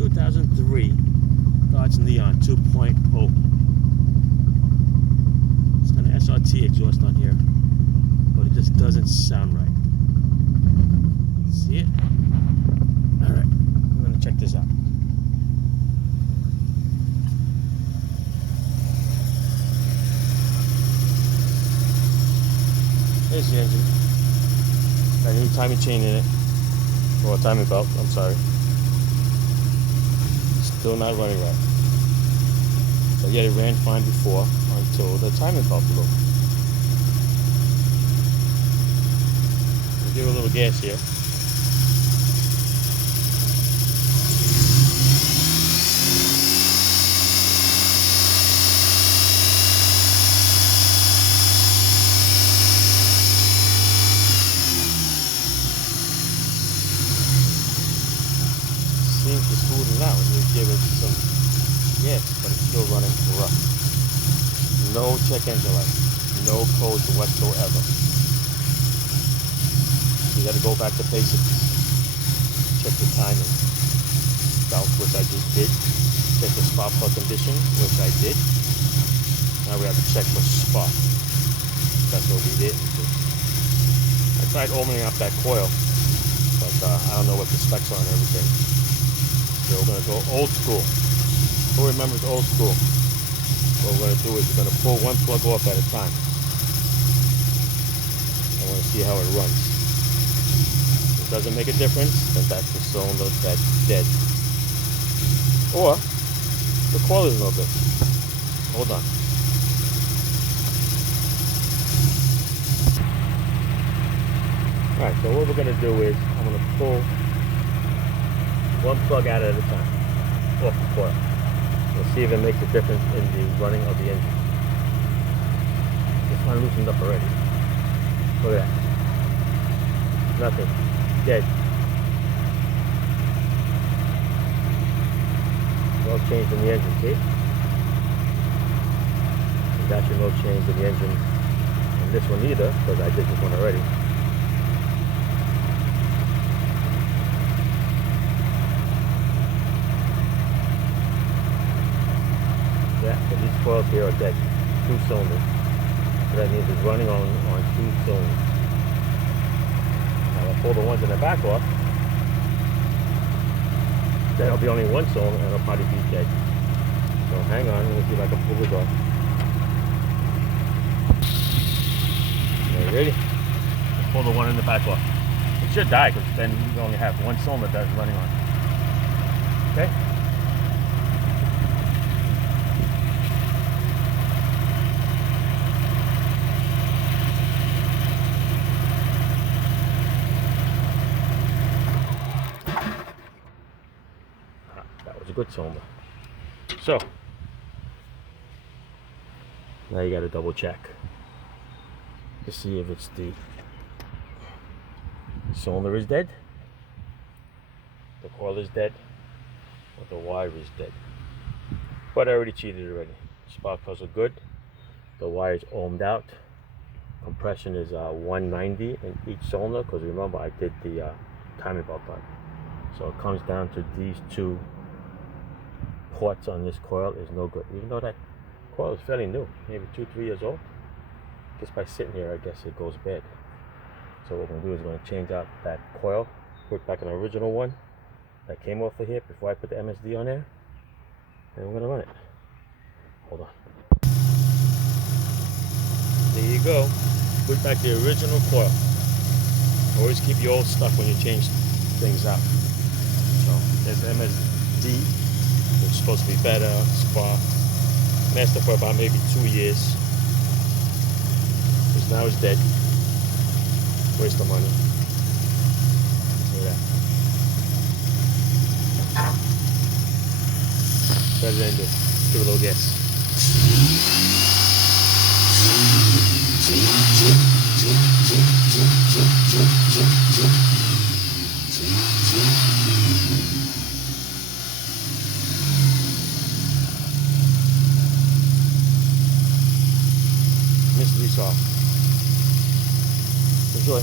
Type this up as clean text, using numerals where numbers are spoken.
2003 Dodge Neon 2.0. It's got an SRT exhaust on here, but it just doesn't sound right. See it? Alright, I'm going to check this out. There's the engine. Got a new timing chain in it. Or timing belt, I'm sorry. Still not running right. So yeah, it ran fine before until the timing belt blew. We'll give it a little gas here. Seems to smoothen out when you give it some gas, but it's still running rough. No check engine light, no codes whatsoever. You got to go back to basics. Check the timing belt, which I just did. Check the spark plug condition, which I did. Now we have to check for spark. That's what we didn't do. I tried opening up that coil, but I don't know what the specs are and everything. So we're going to go old school. Who remembers old school? What we're going to do is we're going to pull one plug off at a time. I want to see how it runs. If it doesn't make a difference, then that's the cylinder that's dead. Or the coil is no good. Hold on. Alright, so what we're going to do is I'm going to pull one plug out at a time off the coil. We'll see if it makes a difference in the running of the engine. This one loosened up already. Look at that. Nothing. Dead. No change in the engine, see? There's actually no change in the engine in this one either, because I did this one already. Yeah, so these coils here are dead. 2 cylinders. So that means it's running on 2 cylinders. Now I'll pull the ones in the back off. Then it'll be only 1 cylinder and it'll probably be dead. So hang on, let me see if I can pull it off. Are you ready? Let's pull the one in the back off. It should die because then you only have 1 cylinder that's running on. Okay? A good cylinder. So now you got to double check to see if it's the cylinder is dead, the coil is dead, or the wire is dead. But I already cheated already. Spark plugs are good. The wire is ohmed out. Compression is 190 in each cylinder because remember I did the timing belt on. So it comes down to these 2 ports on this coil is no good, even though that coil is fairly new, maybe 2-3 years old. Just by sitting here, I guess it goes bad. So what we're going to do is we're going to change out that coil, put back an original one that came off of here before I put the MSD on there, and we're going to run it. Hold on. There you go. Put back the original coil. Always keep your old stuff when you change things out. So there's the MSD. It's supposed to be better, spark. Lasted for about maybe 2 years. Because now it's dead. Waste of money. Look at that. Better than this. Give it a little gas. Mystery solved. Enjoy.